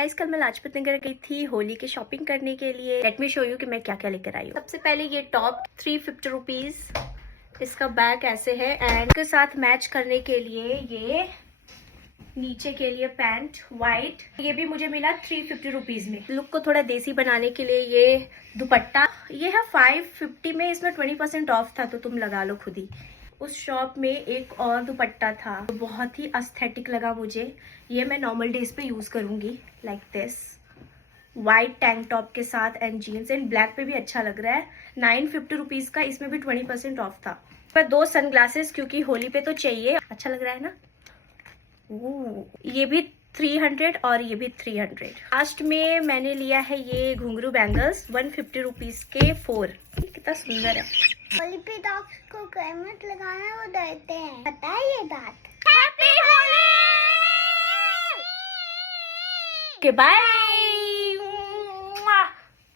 Guys कल मैं लाजपत नगर गई थी होली की शॉपिंग करने के लिए। लेट मी शो यू कि मैं क्या क्या लेकर आई हूँ। सबसे पहले ये टॉप 350 रुपीज, इसका बैक ऐसे है एंड के साथ मैच करने के लिए ये नीचे के लिए पैंट वाइट, ये भी मुझे मिला 350 रुपीज में। लुक को थोड़ा देसी बनाने के लिए ये दुपट्टा, ये है 550 में, इसमें 20% ऑफ था तो तुम लगा लो खुद ही। उस शॉप में एक और दुपट्टा था, बहुत ही एस्थेटिक लगा मुझे। ये मैं नॉर्मल डेज पे यूज करूंगी, like this white tank top के साथ एंड जीन्स एंड ब्लैक पे भी अच्छा लग रहा है। 950 रुपीज का, इसमें भी 20% ऑफ था। पर 2 सनग्लासेस क्योंकि होली पे तो चाहिए, अच्छा लग रहा है ना। ये भी 300 और ये भी 300। लास्ट में मैंने लिया है ये घुंघरू बैंगल्स 150 रुपीज के 4। कितना सुंदर है। होली पे डॉग्स को क्रेमेट लगाना वो डरते हैं, पता है ये बात। हैप्पी होली। बाय।